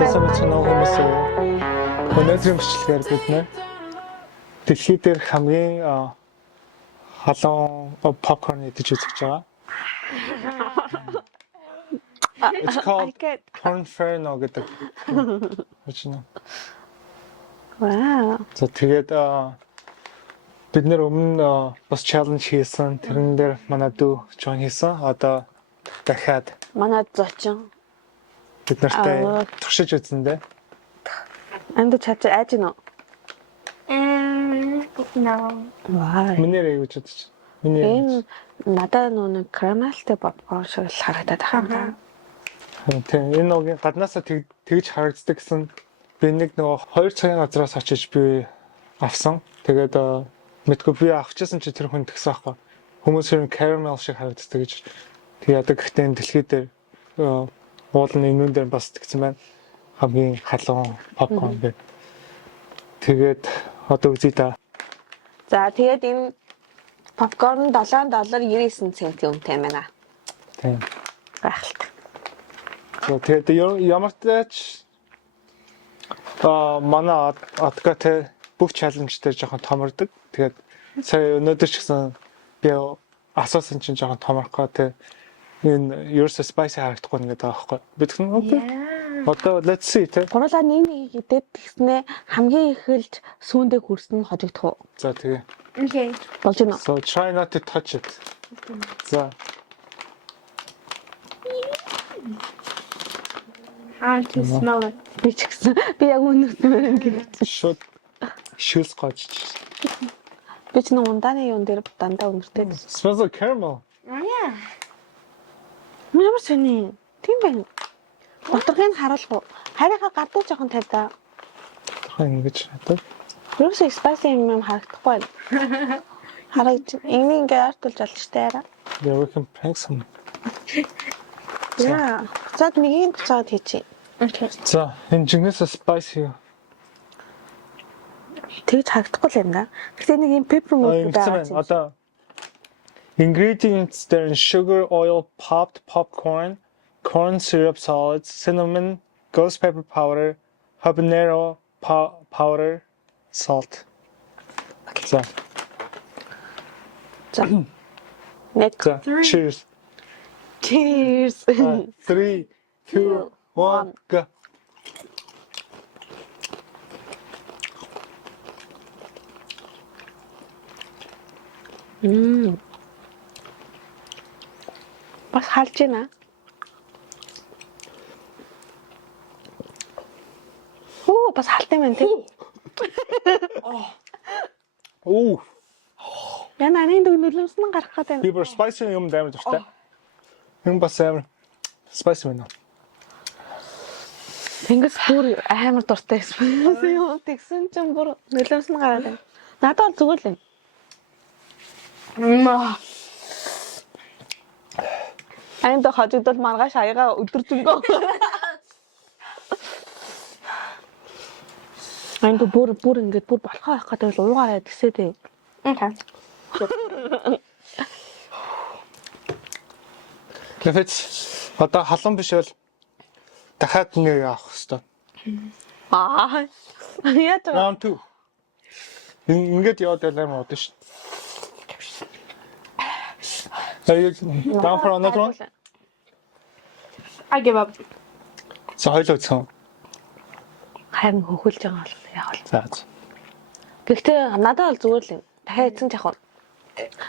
Сайн байна уу хүмүүс. Өнөөдрийн бичлэгээр бид нэ дэлхий дээр хамгийн халуун попкорн идэж үзэж байгаа. It's called Cornferno гэдэг. Wow. За тэгээд бид нэр өмнө бас challenge хийсэн. Тэрэн дээр манай дүү join хийсэн. Одоо дахиад Манай зочин. бид нартай туршиж үзэн дээ. Анд чач айж гинөө. No. Вау. Минийрээ юу гэж бодож байна? Миний Энэ надад нэг карамелтэй попкорн шиг л харагдаад байна. тийм энэ угийн гаднаасаа тэгж харагддаг гэсэн би нэг нөгөө 2 цагийн газраас очиж би авсан. Тэгээд мэдгүй би авчихсан чи тэр хүн тэгсэн аахгүй. Хүмүүс ер нь caramel шиг харагддаг гэж. Тэг яадаг гэхдээ энэ дэлхий дээр уулын энүүн дээр бас тэгсэн байна. Хамгийн халуун попкорн гэх. Тэгээд одоо үзье да. За тэгээд энэ попкорн $7.99 үнэтэй байна. Тийм. Гайхалтай. So тэгээд ямар ч манай адгаатай бүх чаленж дээр жоохон томордог. Тэгээд сая өнөөдөр ч гэсэн би асуусан чинь жоохон томорхоо те энэ ерөөсөө spicy харагдахгүй нэг байгаа байхгүй. Би тэгсэн окей. Одоо let's see те. Гурлаа нэг хидэд тэгснэ хамгийн ихэлж сүүндээ хүрсэн нь хожигдох уу? За тэгээ. Okay. Болж байна. So try not to touch it. За. I can smell it. Би ч гэсэн би яг үнэхээр ингэж. Шууд шүлс гоож. Би ч нэг ундааны юун дээр дандаа үнэртэй. Smells like caramel. Oh yeah. Ямар сони. Тийм байна. Доторхыг харуулах уу? Харийнхаа гадаа жоохон тавьдаа. Тухайн ингэж хатаа. Ерөөсөө spicy юм харагдахгүй байна. Харагд энийг ингээ артуулж олж штэ яра. Yeah, we can prank some. Яа. Зад нэгийг буцаад хийчихье. Okay. За, энэ жигнэс spicy. Тэгж харагдахгүй л юм да. Гэтэ нэг юм pepper мөн байгаа юм. Одоо ingredients there in sugar, oil, popped popcorn, corn syrup solids, cinnamon, ghost pepper powder, habanero powder, salt. Okay. За. За. Нэг. За. Cheers. Cheers. 3, 2, 1, go. Бас халж байна. Оо, бас халтай байна тийм. Оо, Яна нэг нөлөөсөн гарах гэдэг. би бүр spicy юм даймж байна. Юм бас амар spicy байна. Тэнгис бүр амар дуртай юм. Тэгсэн чинь бүр нөлөөсөн гараад байна. Надад бол зүгээр л юм. Энд хажигдвал маргааш аяга өдөржингөө. Энд бүр ингэж бүр болохоо явах гэдэг л уугаараа тэгсээ дээ. Okay. Гэвч одоо халуун биш бол дахиад нэг авах хэрэгтэй. Аа. Яа ч Round 2. Ингээд яваад байлаа мод шүү. Are you down for another one? I give up. За хоёул үзсэн. Харин хөхөлж байгаа бол яах вэ? За. Гэхдээ надад бол зүгээр л юм. Дахиад эцэн жахав.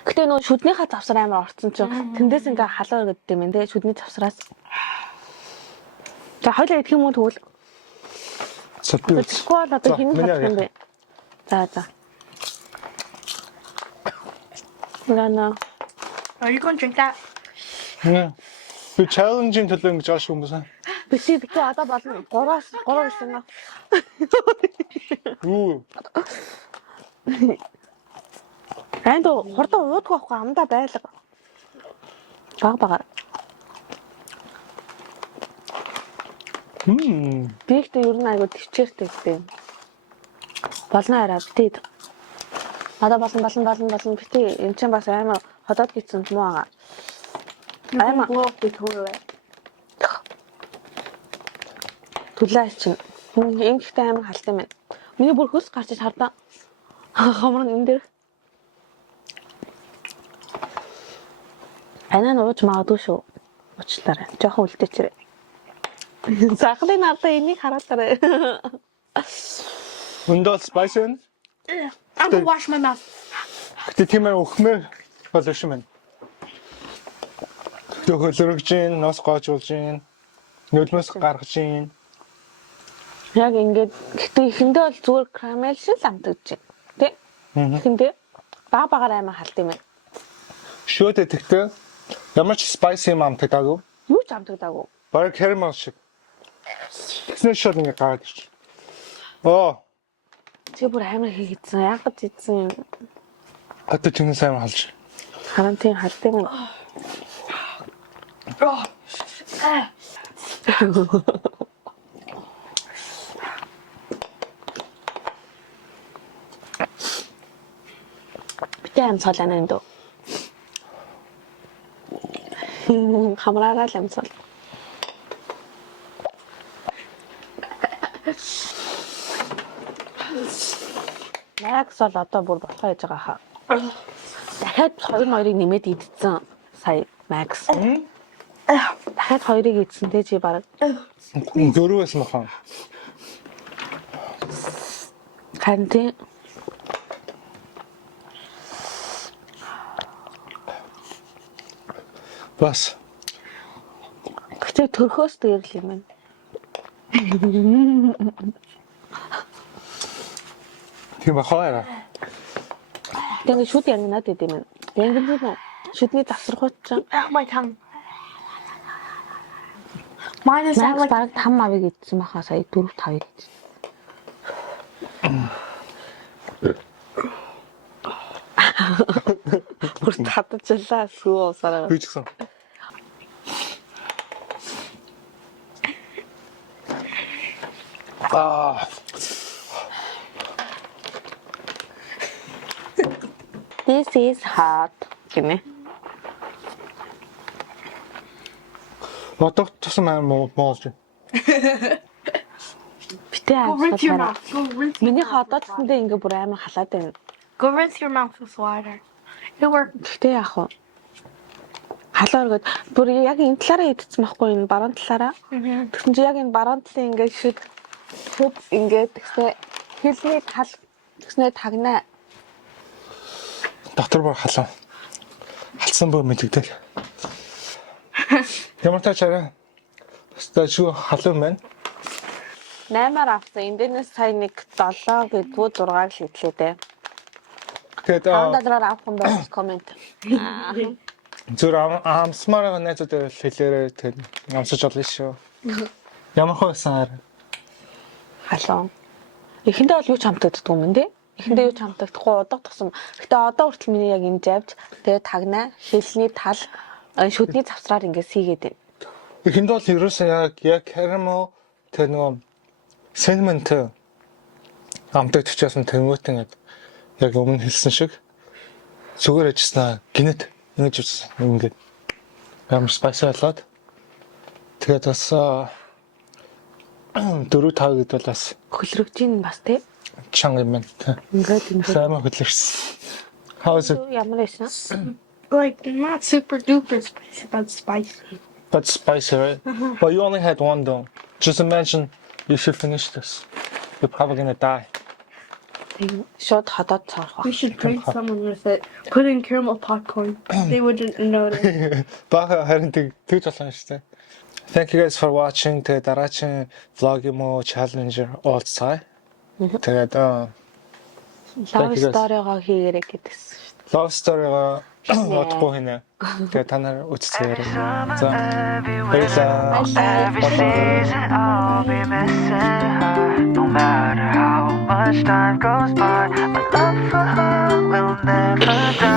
Гэтэ нөө шүднийхаа завсар амар орцсон чинь тэндээс ингээ халуун гэдэг юм дээ. Шүдний завсараас. За хоёул идэх юм уу тэгвэл? За би. Тэгэхгүй бол одоо хинэ болох юм бэ? За. Нана. Are you going to drink that? Нэ. Би challenge-ийн төлөө ингэж ааш хүмүүс аа. Бити одоо болно. 3 гэсэн юм. Үу. Энд хурдан уудах байхгүй амдаа байлга. Бага. Би ихтэй ер нь айгу төвчээртэй гэдэг. Болно арай бити. Одоо болно. Бити энэ ч бас амар ходоод гитсэн юм уу аа. I'm blow up the toilet. Түлээс чинь. Ингэхтэй амар халт юм байна. Миний бүр хөлс гарч хардаа. Хамар энэ дээр. Анаа нууж магадгүй шүү. Уучлаарай. Жохон үлдээчээрэй. Захлын надаа энийг хараалаарай. Өндөө spicy байна. I'm gonna wash my mouth. Гэтэ тийм ээ өхмөр болоо шүү мэн. Тэ хөлөрөгж гин, нос гоожуулж гин, нөлмөс гаргаж гин. Яг ингээд гэтээ ихэндээ бол зүгээр карамель шиг л амтагдаж байна. Тэ? Ихэндээ багаар амар халт юм байна. Шөөдэ тэгтээ ямар ч spicy юм амтагдаагүй. Юу ч амтагдаагүй. Бараг caramel шиг. Тэгснэ шууд ингэ гараад ирчих. Оо, Чи бүр амар хийгдсэн. Яагаад ийдсэн юм? одоо чиний сайн халж. Карантин халт юм. Битээ амцал анаа эндөө. Хамраараа л амцал. Макс бол одоо бүр болохоо яж байгаа хаа. Дахиад 2-2-ыг нэмээд идсэн сая Макс. Дахиад 2-ыг идсэн тэ чи баг. Дөрөвөөс махан. Карантин. Бас Гэтэ төрхөөс дээр л юм байна. тийм бахаа. Тэгээ шүд янгнаад идэм юм. Янган нь шүдний завсрахуйч чинь Oh, my tongue. Mine is that Макс like баг 5 авыг идсэн баха сая 4-5 идсэн. Бүр татчихлаа сүү усараа. Би ч гэсэн. This is hot гинэ. Бодох тусан моолж. Битээ go rinse your амсгалаараа. mouth. Go rinse your Миний mouth. ходоодсондоо ингээ бүр амар халаад байна. Go rinse your mouth with water. It worked. Гэтэ яах вэ? Халаа өргөд бүр яг энэ талаараа идсэн байхгүй энэ баруун талаараа. Тэгсэн чи яг энэ баруун талын ингээ шид хөд ингээ тэгснэ хэлний тал тэгснэ тагнаа. Доктор бүр халаа. Халсан бүр мэдэгдэл. Ямар тач арай. Стачуу халуун байна. 8-аар авсан. Эндээс сая нэг 7 гэдгүү 6-г л идлээ дээ. Тэгээд Дадраар авах юм байна комент. зүр амсмаар найзуудаар хэлээрээ тэгээд амсаж олно шүү. Ямар хөөсөн арай. Халуун. Эхэндээ бол юу ч хамтагддгүй юм дээ. Эхэндээ юу ч хамтагдахгүй удаг тусам. Гэтэ одоо хүртэл миний яг энэ завж тэгээд тагнаа хэлний тал шүдний завсраар ингээ сийгээд байна. Эхэнд бол ерөөсөө яг caramel тэр нөгөө cinnamon амтагдчихсан тэнгуүтэн яг өмнө хэлсэн шиг зүгээр ажилласнаа гинэт ингэж үзсэн ингээд ямар spicy болоод тэгээд бас 4-5 гэдэл бас Хөлрөгж ийн бас тий. чанга юм байна. Ингээд ингэ. Сайн хөдлөрсөн. How is it? Ямар байсан? Like not super duper spicy, but spicy. But spicy, right? But you only had one though. Just imagine you should finish this. You're probably gonna die. Шууд ходоод цаарах. We should prank someone with it. Put in caramel popcorn. They wouldn't notice. Бага харин тэгж болсон шүү дээ. Thank you guys for watching. Тэгээд дараагийн vlog юм уу challenge уулзъя. Тэгээд Love story-гоо хийгээрэй гэдэгсэн шүү дээ. love story-го бодохгүй хийнэ. Тэгээд та нар үзцээрэй. За. Баярлалаа. Every season I'll be missing her. No matter how much time goes by, my love for her will never die.